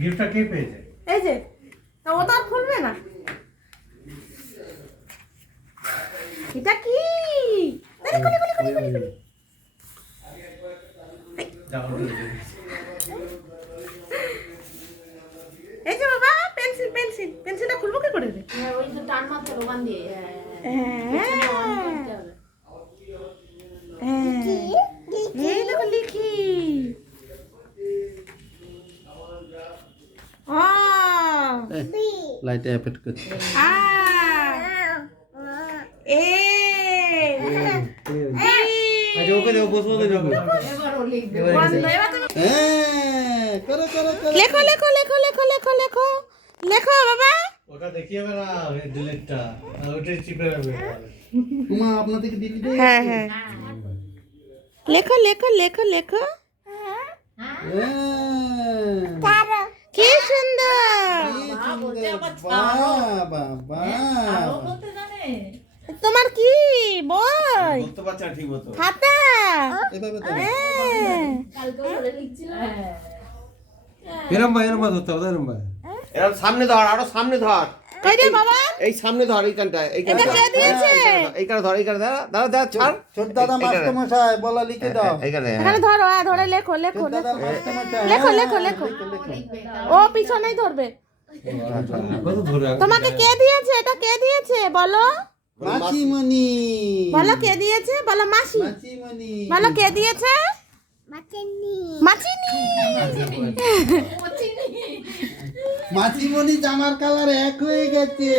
গিফটটা কে পেয়েছে? এই যে তা ও তো আর খুলবে না। এটা কি? আরে খুলি খুলি খুলি খুলি খুলি। এই যে বাবা পেন্সিল পেন্সিল পেন্সিলটা খুলবো কি করে? রে হ্যাঁ ওই তো টান মারতে দিয়ে। হ্যাঁ হ্যাঁ করতে হবে। হ্যাঁ। এই দেখো লিখি ও লাইটে এফেক্ট করছে আ এ আচ্ছা ওকে দাও বসবো দাও এবার ও লিখবে বন্ধ এবার তুমি হ্যাঁ করো করো করো লেখো লেখো লেখো লেখো লেখো লেখো লেখো বাবা ওটা দেখিয়ে না ডিলেটটা ওটাই চিপে যাবে মা আপনাদেরকে দিদি হ্যাঁ। হ্যাঁ। লেখো লেখো লেখো লেখো। হ্যাঁ কি সুন্দর বাহ বাবা আরও বলতে জানে তোমার কি? বই বলতে পারছে ঠিক মতো। খাতা। এভাবে তো হ্যাঁ। কালকে ধরে লিখছিল হ্যাঁ। এরম ভাই এরম ধরতে হবে এরম ভাই। এরকম সামনে ধর আরও সামনে ধর। কই রে বাবা? এই সামনে ধর এইখানটা এইখানে এটা কে দিয়েছে? এইখানে ধর এইখানে ধর দাঁড়া দাঁড়া ছাড়। ছোট দাদা মাস্টার মশাই বলা লিখে দাও। এইখানে এখানে ধরো হ্যাঁ ধরে লেখো লেখো দাদা লেখো। লেখো লেখো লেখো। ও পিছনেই ধরবে। তোমাকে কে দিয়েছে? এটা কে দিয়েছে? বলো। মাসিমণি। বলো কে দিয়েছে? বলো মাসি। মাসিমণি। বলো কে দিয়েছে? মাচিনি মাসিমণি জামার কালার এক হয়ে গেছে।